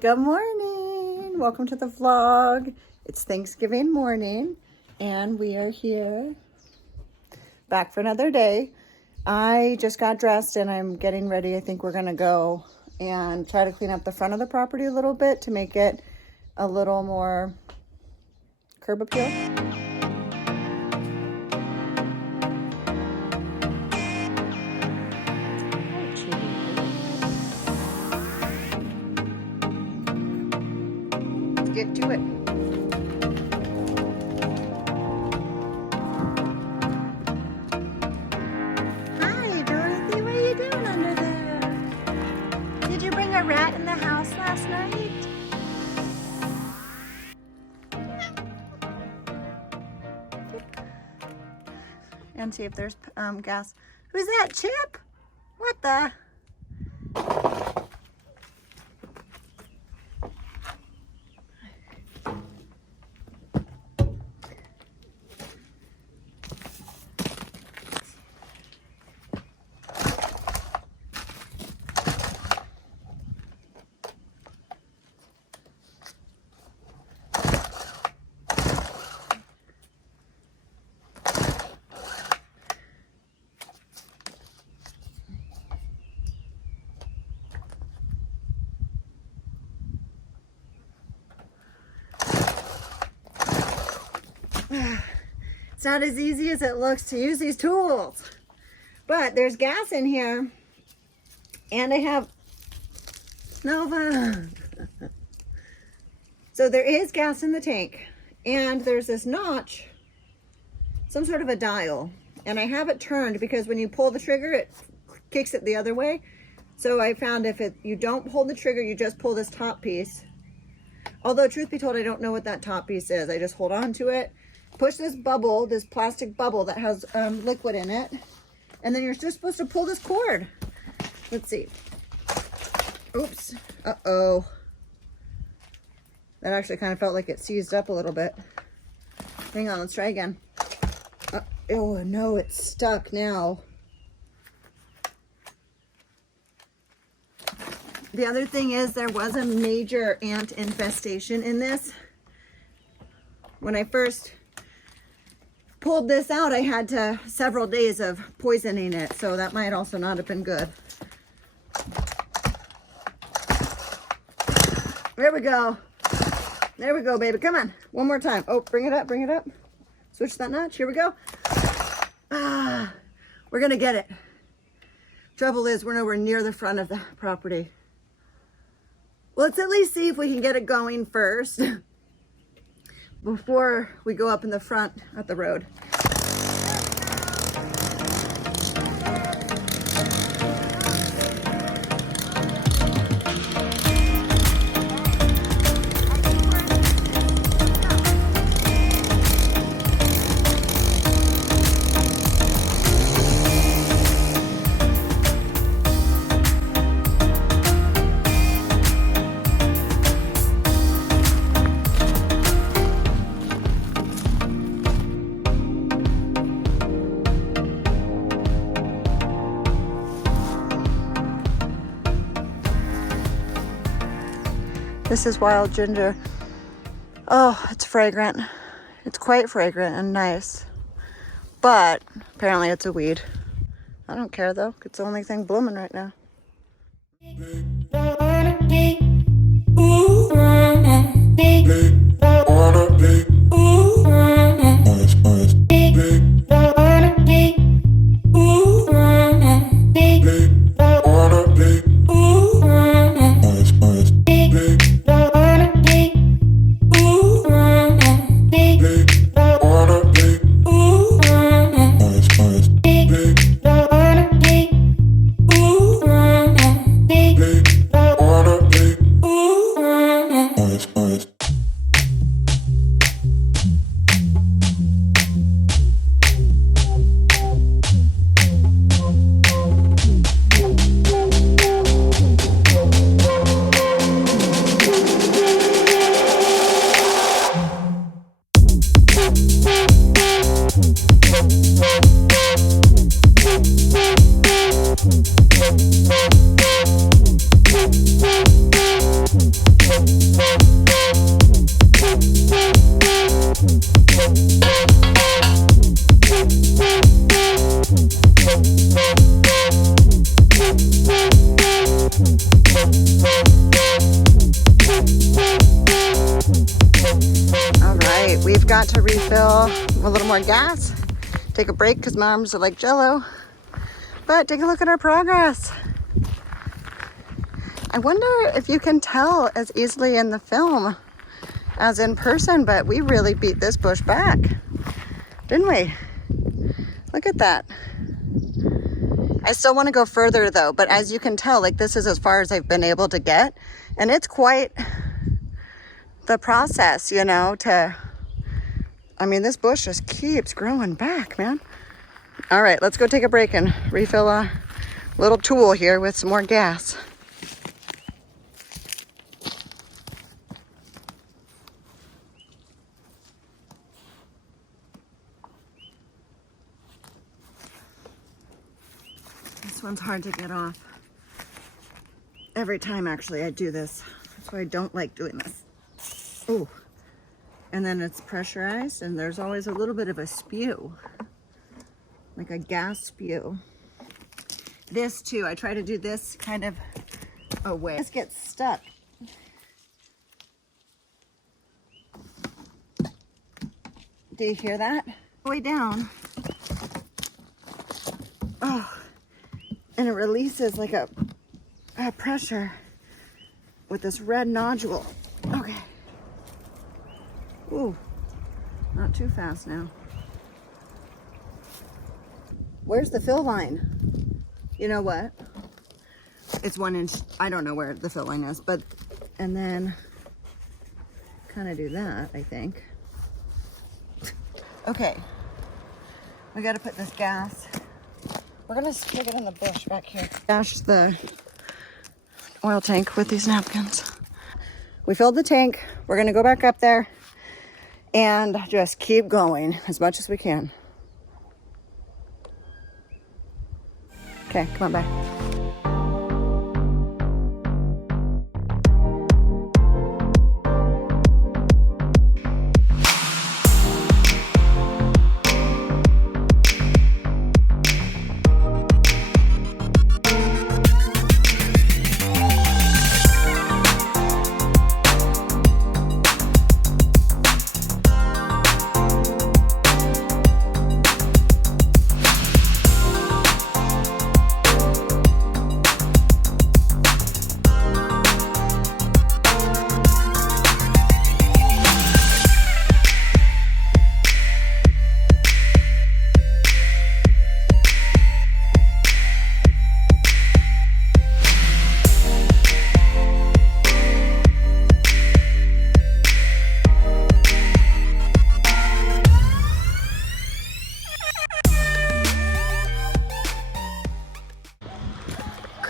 Good morning. Welcome to the vlog. It's Thanksgiving morning and we are here back for another day. I just got dressed and I'm getting ready. I think we're gonna go and try to clean up the front of the property a little bit to make it a little more curb appeal. Get to it. Hi, Dorothy. What are you doing under there? Did you bring a rat in the house last night? And see if there's gas. Who's that, Chip? What the? It's not as easy as it looks to use these tools, but there's gas in here and I have Nova. So there is gas in the tank and there's this notch, some sort of a dial, and I have it turned because when you pull the trigger it kicks it the other way. So I found if you don't pull the trigger, you just pull this top piece. Although truth be told, I don't know what that top piece is. I just hold on to it, push this bubble, this plastic bubble that has liquid in it, and then you're just supposed to pull this cord. Let's see. Oops. Uh-oh. That actually kind of felt like it seized up a little bit. Hang on, let's try again. Oh, no, it's stuck now. The other thing is there was a major ant infestation in this. When I first pulled this out, I had several days of poisoning it, so that might also not have been good. There we go. There we go, baby. Come on. One more time. Oh, bring it up, bring it up. Switch that notch. Here we go. Ah, we're gonna get it. Trouble is, we're nowhere near the front of the property. Let's at least see if we can get it going first before we go up in the front at the road. This is wild ginger. Oh, it's fragrant. It's quite fragrant and nice. But apparently it's a weed. I don't care though. It's the only thing blooming right now. All right, we've got to refill a little more gas. Take a break because my arms are like jello. But take a look at our progress. I wonder if you can tell as easily in the film as in person, but we really beat this bush back, didn't we? Look at that. I still want to go further though, but as you can tell, like this is as far as I've been able to get, and it's quite the process, you know, I mean, this bush just keeps growing back, man. All right, let's go take a break and refill a little tool here with some more gas. This one's hard to get off. Every time, actually, I do this. That's why I don't like doing this. Ooh. And then it's pressurized, and there's always a little bit of a spew. Like a gas spew. This too, I try to do this kind of away. This gets stuck. Do you hear that? Way down. Oh, and it releases like a pressure with this red nodule. Okay. Ooh, not too fast now. Where's the fill line? You know what? It's 1 inch. I don't know where the fill line is, but, and then kind of do that, I think. Okay. We got to put this gas. We're going to stick it in the bush back here. Dash the oil tank with these napkins. We filled the tank. We're going to go back up there and just keep going as much as we can. Okay, come on, bye.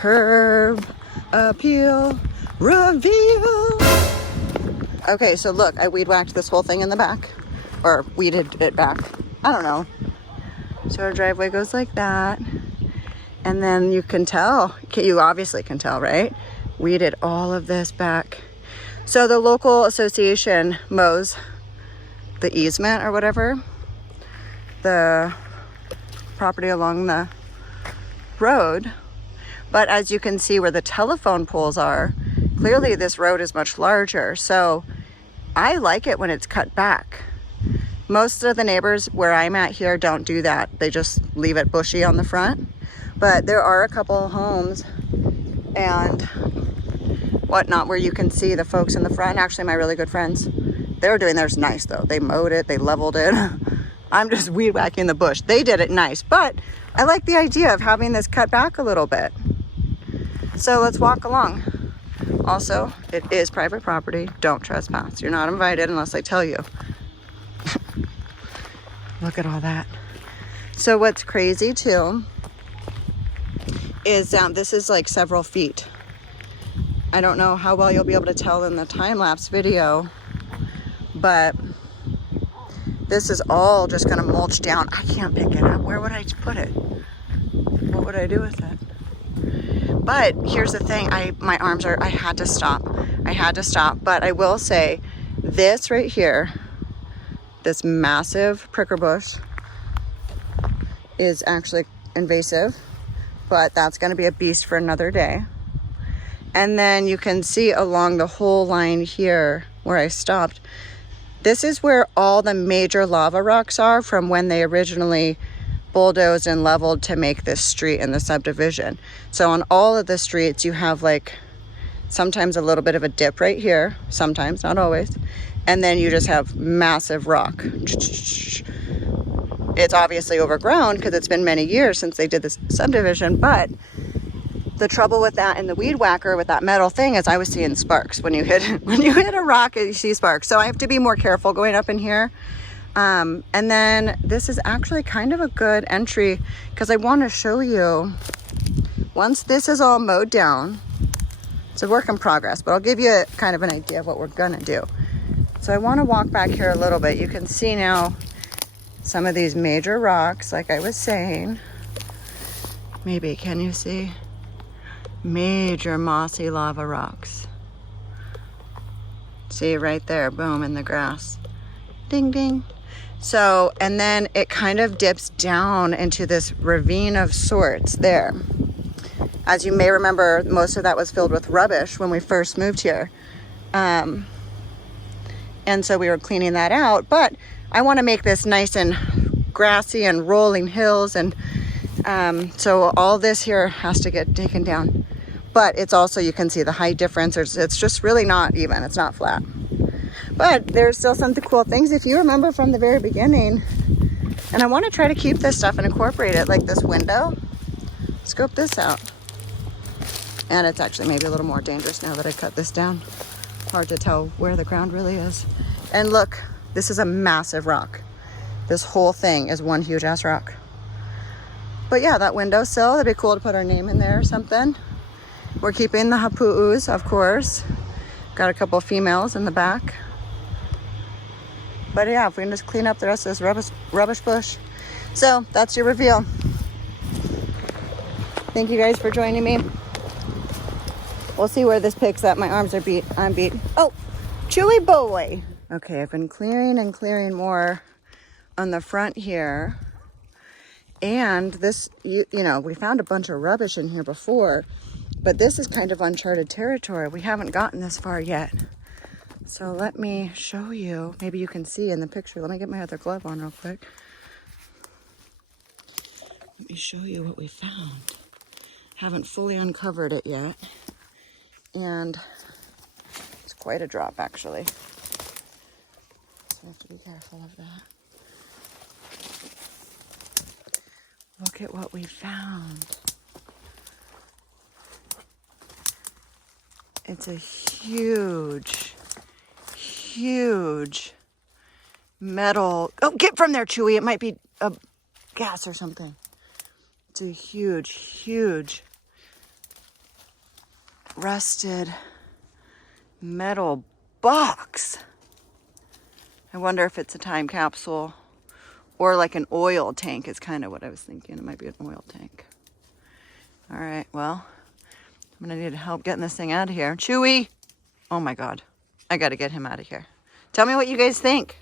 Curve, appeal, reveal. Okay, so look, I weed whacked this whole thing in the back, or weeded it back. I don't know. So our driveway goes like that. And then you can tell, you obviously can tell, right? Weeded all of this back. So the local association mows the easement or whatever, the property along the road. But as you can see where the telephone poles are, clearly this road is much larger. So I like it when it's cut back. Most of the neighbors where I'm at here don't do that. They just leave it bushy on the front. But there are a couple homes and whatnot where you can see the folks in the front. Actually, my really good friends, they were doing theirs nice though. They mowed it, they leveled it. I'm just weed whacking the bush. They did it nice, but I like the idea of having this cut back a little bit. So let's walk along. Also, it is private property. Don't trespass. You're not invited unless I tell you. Look at all that. So what's crazy too is this is like several feet. I don't know how well you'll be able to tell in the time-lapse video, but this is all just gonna mulch down. I can't pick it up. Where would I put it? What would I do with it? But here's the thing, my arms are, I had to stop, but I will say this right here, this massive pricker bush is actually invasive, but that's going to be a beast for another day. And then you can see along the whole line here where I stopped, this is where all the major lava rocks are from when they originally bulldozed and leveled to make this street in the subdivision. So on all of the streets, you have like sometimes a little bit of a dip right here, sometimes, not always. And then you just have massive rock. It's obviously overgrown because it's been many years since they did this subdivision, but the trouble with that and the weed whacker with that metal thing is I was seeing sparks. When you hit a rock, you see sparks. So I have to be more careful going up in here. And then this is actually kind of a good entry because I want to show you, once this is all mowed down, it's a work in progress, but I'll give you kind of an idea of what we're gonna do. So I want to walk back here a little bit. You can see now some of these major rocks, like I was saying. Maybe, can you see? Major mossy lava rocks. See right there, boom, in the grass. Ding, ding. So, and then it kind of dips down into this ravine of sorts there. As you may remember, most of that was filled with rubbish when we first moved here. And so we were cleaning that out, but I want to make this nice and grassy and rolling hills. And so all this here has to get taken down. But it's also, you can see the height difference. It's just really not even, it's not flat. But there's still some cool things if you remember from the very beginning. And I want to try to keep this stuff and incorporate it, like this window. Scope this out. And it's actually maybe a little more dangerous now that I cut this down. Hard to tell where the ground really is. And look, this is a massive rock. This whole thing is one huge ass rock. But yeah, that windowsill, that'd be cool to put our name in there or something. We're keeping the hapu'us, of course. Got a couple females in the back. But yeah, if we can just clean up the rest of this rubbish bush. So that's your reveal. Thank you guys for joining me. We'll see where this picks up. My arms are beat. I'm beat. Oh, Chewy boy. Okay, I've been clearing and clearing more on the front here. And this, you know, we found a bunch of rubbish in here before, but this is kind of uncharted territory. We haven't gotten this far yet. So let me show you. Maybe you can see in the picture. Let me get my other glove on real quick. Let me show you what we found. Haven't fully uncovered it yet. And it's quite a drop, actually. So I have to be careful of that. Look at what we found. It's a huge, huge metal. Oh, get from there, Chewy. It might be a gas or something. It's a huge, huge rusted metal box. I wonder if it's a time capsule or like an oil tank is kind of what I was thinking. It might be an oil tank. All right, well, I'm gonna need help getting this thing out of here. Chewy! Oh my God, I gotta get him out of here. Tell me what you guys think.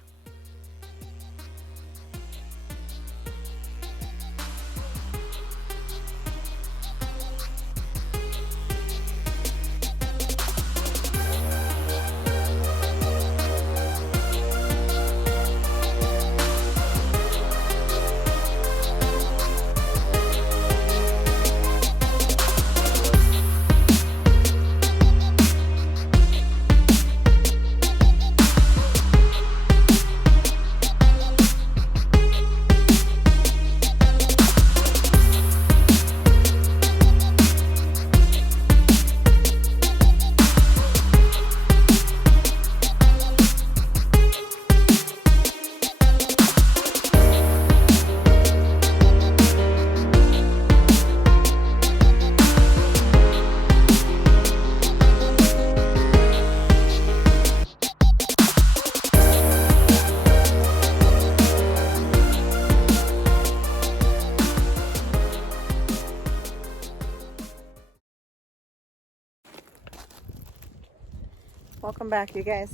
Welcome back, you guys.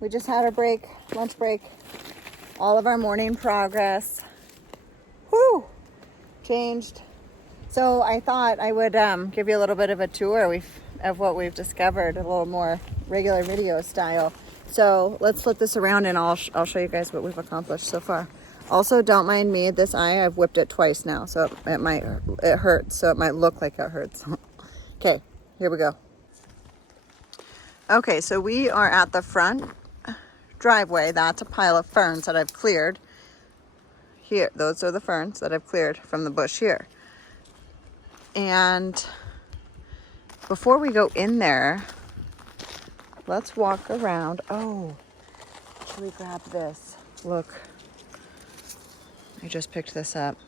We just had our break, lunch break. All of our morning progress. Whew! Changed. So I thought I would give you a little bit of a tour. of what we've discovered, a little more regular video style. So let's flip this around and I'll show you guys what we've accomplished so far. Also, don't mind me, this eye, I've whipped it twice now, so it hurts, so it might look like it hurts. Okay, here we go. Okay, so we are at the front driveway. That's a pile of ferns that I've cleared. Here, those are the ferns that I've cleared from the bush here. And before we go in there, let's walk around. Oh, should we grab this? Look, I just picked this up.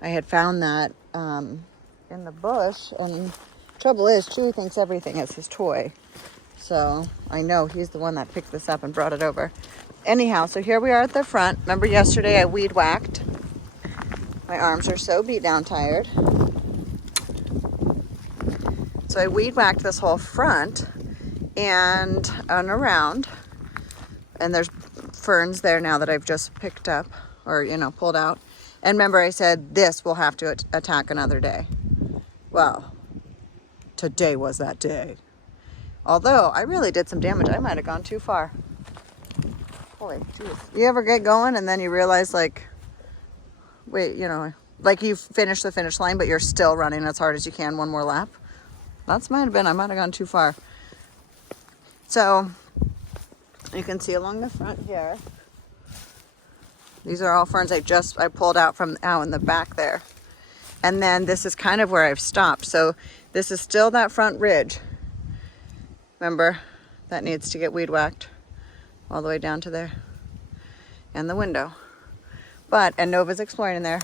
I had found that in the bush, and trouble is, Chewy thinks everything is his toy. So I know he's the one that picked this up and brought it over. Anyhow, so here we are at the front. Remember yesterday I weed whacked? My arms are so beat down tired. So I weed whacked this whole front and around. And there's ferns there now that I've just picked up or, pulled out. And remember I said this will have to attack another day. Well, today was that day. Although I really did some damage. I might have gone too far. Holy jeez. You ever get going and then you realize like, wait, like you've finished the finish line, but you're still running as hard as you can one more lap? That's I might have gone too far. So you can see along the front here, these are all ferns I pulled out from out in the back there. And then this is kind of where I've stopped. So this is still that front ridge. Remember, that needs to get weed whacked all the way down to there. And the window. And Nova's exploring in there.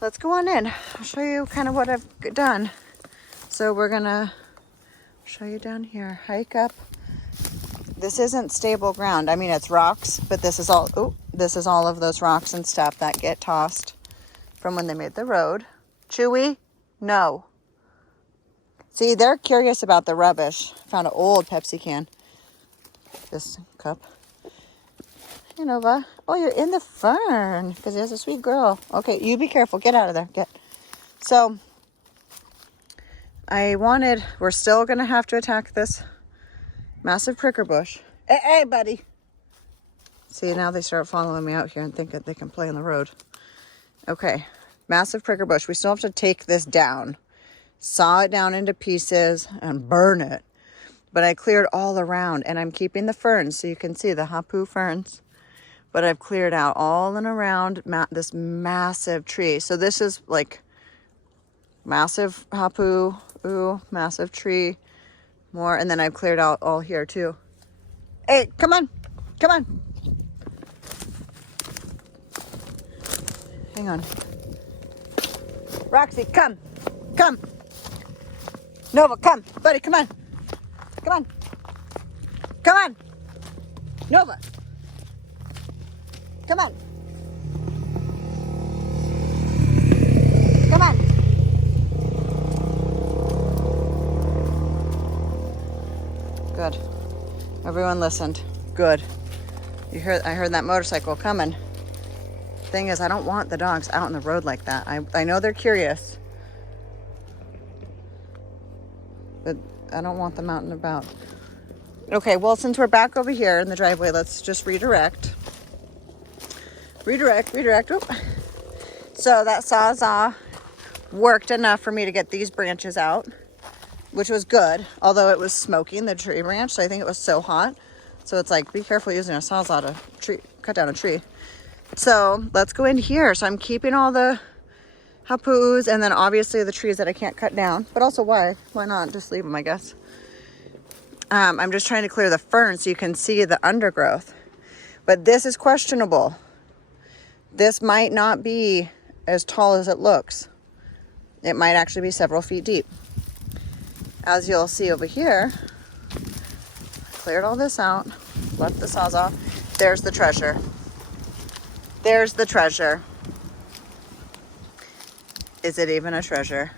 Let's go on in. I'll show you kind of what I've done. So we're gonna show you down here. Hike up. This isn't stable ground. I mean, it's rocks, but this is all of those rocks and stuff that get tossed from when they made the road. Chewy? No. See, they're curious about the rubbish. Found an old Pepsi can. This cup. Hey, Nova. Oh, you're in the fern because there's a sweet girl. Okay, you be careful. Get out of there. Get. So, we're still going to have to attack this massive pricker bush. Hey, buddy. See, now they start following me out here and think that they can play on the road. Okay, massive pricker bush. We still have to take this down. Saw it down into pieces and burn it. But I cleared all around and I'm keeping the ferns so you can see the hapu ferns. But I've cleared out all and around this massive tree. So this is like massive hapu, massive tree, more. And then I've cleared out all here too. Hey, come on. Come on. Hang on. Roxy, come. Come. Nova, come. Buddy, come on. Come on. Come on. Nova. Come on. Come on. Good. Everyone listened. Good. I heard that motorcycle coming. Thing is, I don't want the dogs out on the road like that. I know they're curious, but I don't want them out and about. Okay, well, since we're back over here in the driveway, let's just redirect. Redirect. Oop. So that Sawzall worked enough for me to get these branches out, which was good, although it was smoking the tree branch, so I think it was so hot. So it's like, be careful using a Sawzall to cut down a tree. So let's go in here. So I'm keeping all the hapus and then obviously the trees that I can't cut down, but also why not just leave them, I guess. I'm just trying to clear the ferns so you can see the undergrowth, but this is questionable. This might not be as tall as it looks. It might actually be several feet deep. As you'll see over here, cleared all this out, left the Sawzall. There's the treasure. There's the treasure. Is it even a treasure?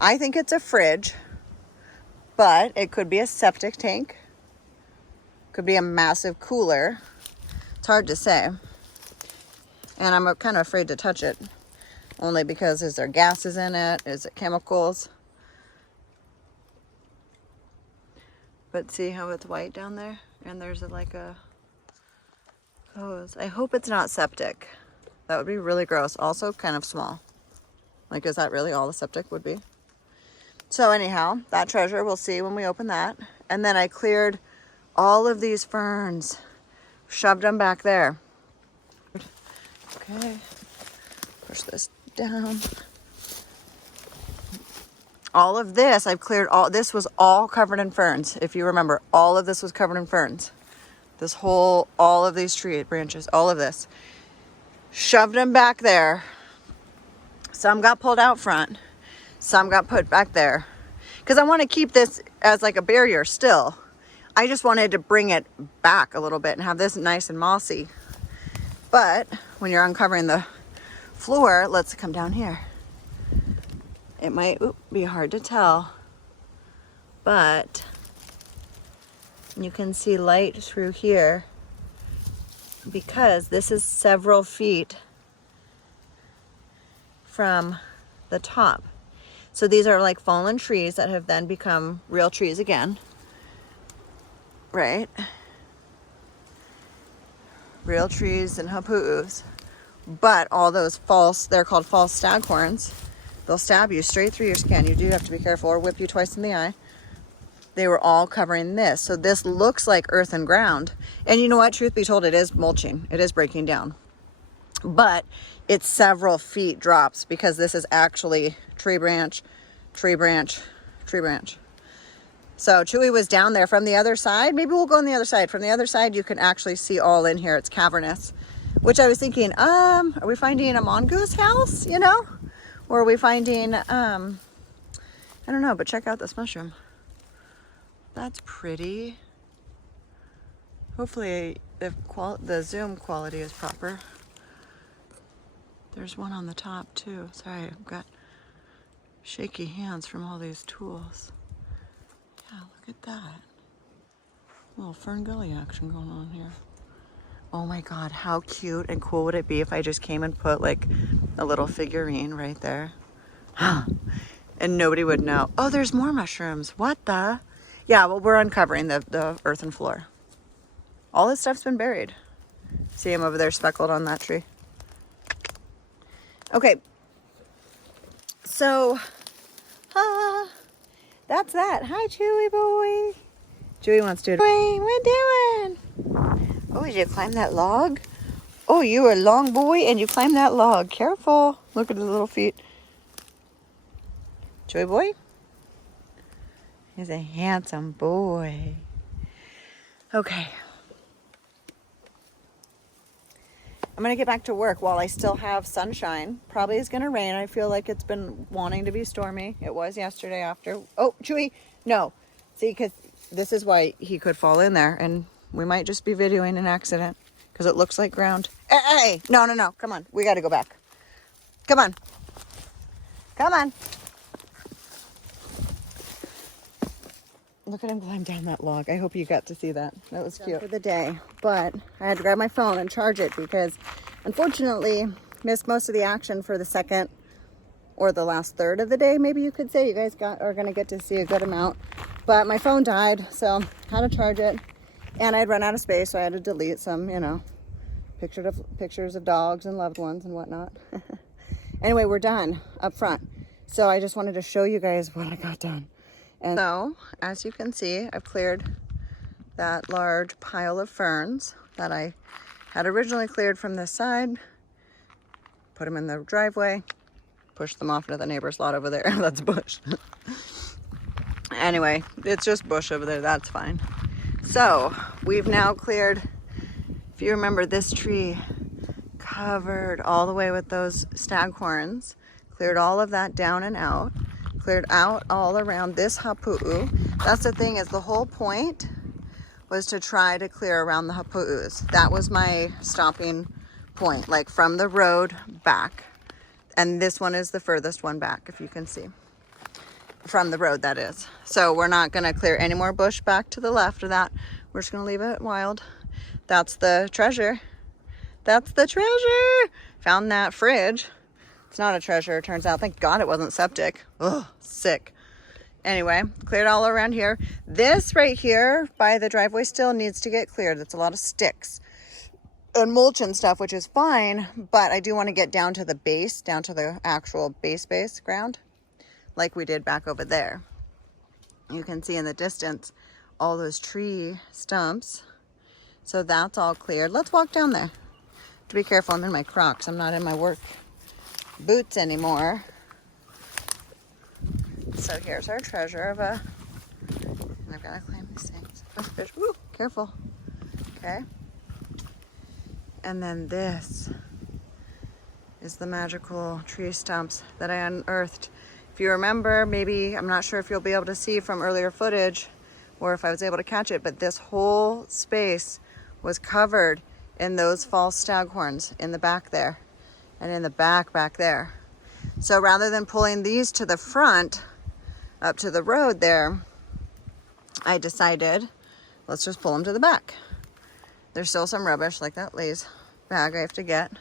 I think it's a fridge, but it could be a septic tank. Could be a massive cooler. It's hard to say. And I'm kind of afraid to touch it. only because is there gases in it? Is it chemicals? But see how it's white down there? And there's like a hose. I hope it's not septic. That would be really gross. Also kind of small. Like, is that really all the septic would be? So anyhow, that treasure, we'll see when we open that. And then I cleared all of these ferns, shoved them back there. Okay, push this down. All of this, I've cleared all, this was all covered in ferns. If you remember, all of this was covered in ferns. This whole, all of these tree branches, all of this. Shoved them back there. Some got pulled out front. Some got put back there. Because I want to keep this as like a barrier still. I just wanted to bring it back a little bit and have this nice and mossy. But when you're uncovering the floor, let's come down here. It might be hard to tell, but you can see light through here because this is several feet from the top. So these are like fallen trees that have then become real trees again, right? Real trees and hapu'us. But all those false, they're called false staghorns. They'll stab you straight through your skin. You do have to be careful, or whip you twice in the eye. They were all covering this. So this looks like earth and ground. And you know what? Truth be told, it is mulching. It is breaking down. But it's several feet drops because this is actually tree branch, tree branch, tree branch. So Chewy was down there from the other side. Maybe we'll go on the other side. From the other side, you can actually see all in here. It's cavernous. Which I was thinking, are we finding a mongoose house, you know? Or are we finding, I don't know, but check out this mushroom. That's pretty. Hopefully the zoom quality is proper. There's one on the top too. Sorry, I've got shaky hands from all these tools. Yeah, look at that. A little fern gully action going on here. Oh my God, how cute and cool would it be if I just came and put like a little figurine right there? And nobody would know. Oh, there's more mushrooms. What the? Yeah, well, we're uncovering the earthen floor. All this stuff's been buried. See him over there speckled on that tree. Okay. So, that's that. Hi, Chewy boy. Chewy wants to. What you doing? Oh, did you climb that log? Oh, you were a long boy and you climbed that log. Careful. Look at the little feet. Chewy boy? He's a handsome boy. Okay. I'm going to get back to work while I still have sunshine. Probably is going to rain. I feel like it's been wanting to be stormy. It was yesterday after. Oh, Chewy. No. See, because this is why he could fall in there and we might just be videoing an accident because it looks like ground. Hey, no. Come on. We got to go back. Come on. Come on. Look at him climb down that log. I hope you got to see that. That was cute. For the day, but I had to grab my phone and charge it because unfortunately missed most of the action for the second or the last third of the day. Maybe you could say you guys are going to get to see a good amount, but my phone died, so I had to charge it. And I'd run out of space, so I had to delete some, you know, pictures of dogs and loved ones and whatnot. Anyway, we're done up front. So I just wanted to show you guys what I got done. And so, as you can see, I've cleared that large pile of ferns that I had originally cleared from this side. Put them in the driveway. Pushed them off into the neighbor's lot over there. That's bush. Anyway, it's just bush over there. That's fine. So we've now cleared, if you remember this tree, covered all the way with those staghorns, cleared all of that down and out, cleared out all around this hapu'u. That's the thing, is the whole point was to try to clear around the hapu'us. That was my stopping point, like from the road back. And this one is the furthest one back, if you can see. From the road, that is. So we're not going to clear any more bush back to the left of that. We're just going to leave it wild. That's the treasure. That's the treasure. Found that fridge. It's not a treasure, it turns out. Thank God it wasn't septic. Ugh, sick. Anyway, cleared all around here. This right here by the driveway still needs to get cleared. It's a lot of sticks and mulch and stuff, which is fine, but I do want to get down to the base, down to the actual base ground, like we did back over there. You can see in the distance all those tree stumps. So that's all cleared. Let's walk down there. To be careful, I'm in my Crocs. I'm not in my work boots anymore. So here's our treasure of a, and I've got to climb these things. Oh, fish. Woo, careful. Okay. And then this is the magical tree stumps that I unearthed. If you remember, maybe, I'm not sure if you'll be able to see from earlier footage or if I was able to catch it, but this whole space was covered in those false staghorns in the back there and in the back there. So rather than pulling these to the front up to the road there, I decided let's just pull them to the back. There's still some rubbish like that Lay's bag I have to get,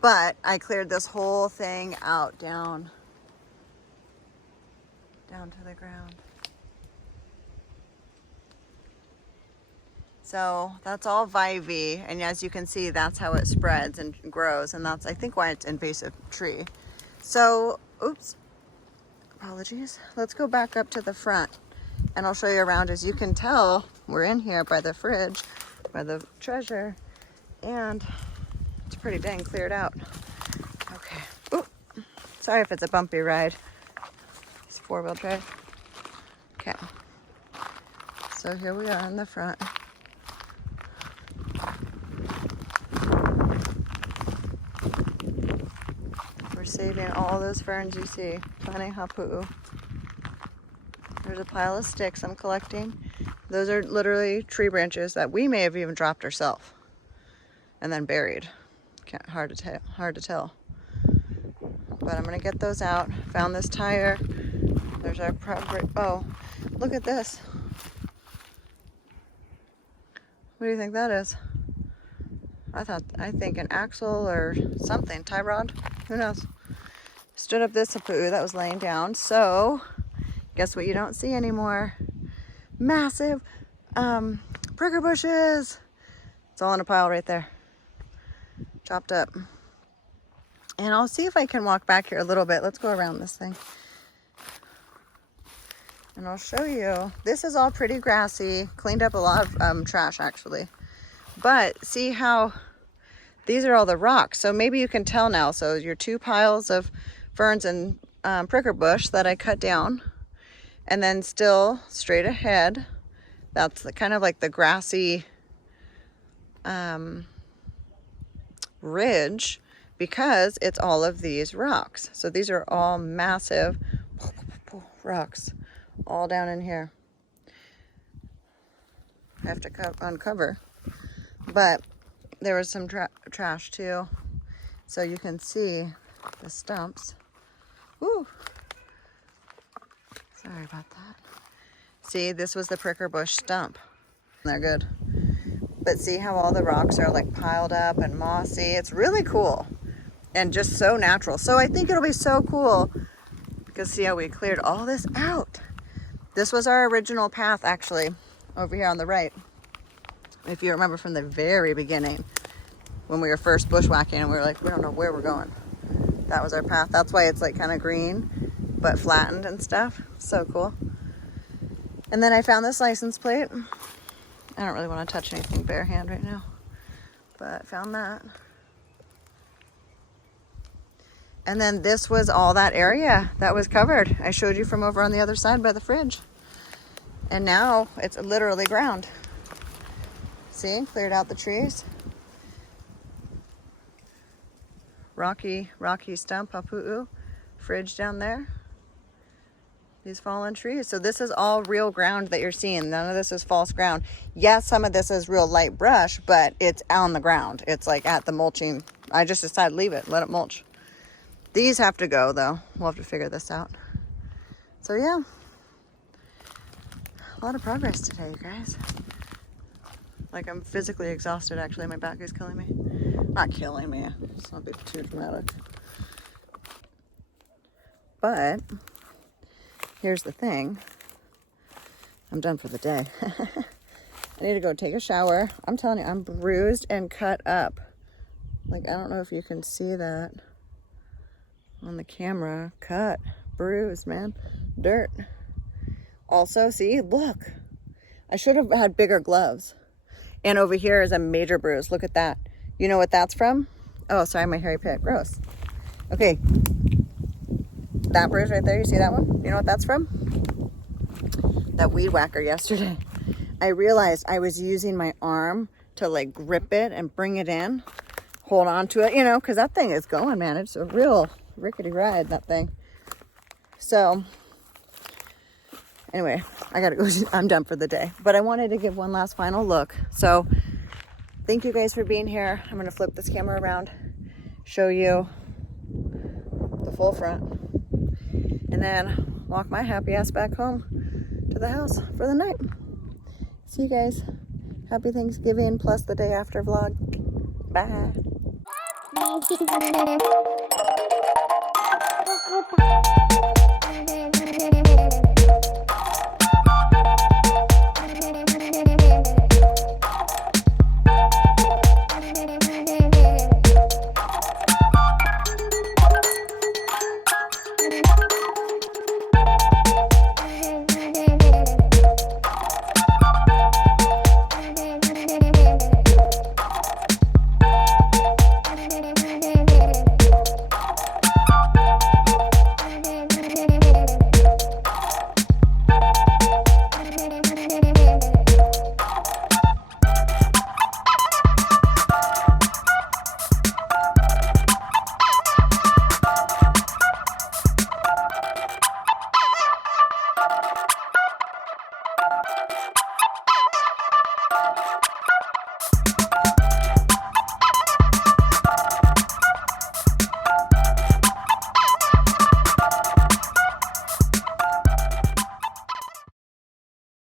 but I cleared this whole thing out down to the ground. So that's all vivy, and as you can see, that's how it spreads and grows, and that's, I think, why it's invasive tree. So, oops, apologies. Let's go back up to the front, and I'll show you around. As you can tell, we're in here by the fridge, by the treasure, and it's pretty dang cleared out. Okay. Ooh, sorry if it's a bumpy ride. It's four-wheel drive. Okay. So here we are in the front. We're saving all those ferns you see. Plenty hapu'u. There's a pile of sticks I'm collecting. Those are literally tree branches that we may have even dropped ourselves and then buried. Hard to tell. But I'm gonna get those out. Found this tire. There's our property. Oh, look at this. What do you think that is? I think an axle or something, tie rod, who knows? Stood up this hapu'u that was laying down. So, guess what you don't see anymore? Massive pricker bushes. It's all in a pile right there. Chopped up. And I'll see if I can walk back here a little bit. Let's go around this thing. And I'll show you. This is all pretty grassy. Cleaned up a lot of trash actually. But see how these are all the rocks. So maybe you can tell now. So your two piles of ferns and pricker bush that I cut down. And then still straight ahead, that's the kind of like the grassy ridge, because it's all of these rocks. So these are all massive rocks all down in here. I have to uncover, but there was some trash too, so you can see the stumps. Woo! Sorry about that. See, this was the pricker bush stump. They're good. But see how all the rocks are like piled up and mossy? It's really cool and just so natural. So I think it'll be so cool because see how we cleared all this out. This was our original path actually over here on the right. If you remember from the very beginning when we were first bushwhacking and we were like, we don't know where we're going. That was our path. That's why it's like kind of green but flattened and stuff. So cool. And then I found this license plate. I don't really want to touch anything bare hand right now, but found that. And then this was all that area that was covered. I showed you from over on the other side by the fridge. And now it's literally ground. See, cleared out the trees. Rocky stump, hapu'u, fridge down there. These fallen trees. So this is all real ground that you're seeing. None of this is false ground. Yes, some of this is real light brush, but it's on the ground. It's like at the mulching. I just decided leave it, let it mulch. These have to go though. We'll have to figure this out. So yeah, a lot of progress today, you guys. Like I'm physically exhausted actually. My back is killing me. Not killing me. Let's not be too dramatic. but here's the thing. I'm done for the day. I need to go take a shower. I'm telling you, I'm bruised and cut up. Like, I don't know if you can see that on the camera. Cut, bruised, man. Dirt. Also, see, look. I should have had bigger gloves. And over here is a major bruise. Look at that. You know what that's from? Oh, sorry, my hairy pit. Gross. Okay. That bruise right there, you see that one? You know what that's from? That weed whacker yesterday. I realized I was using my arm to like grip it and bring it in. Hold on to it, you know, because that thing is going, man. It's a real rickety ride, that thing. So, anyway, I gotta go. I'm done for the day. But I wanted to give one last final look. So, thank you guys for being here. I'm gonna flip this camera around, show you the full front, and then walk my happy ass back home to the house for the night. See you guys. Happy Thanksgiving plus the day after vlog. Bye.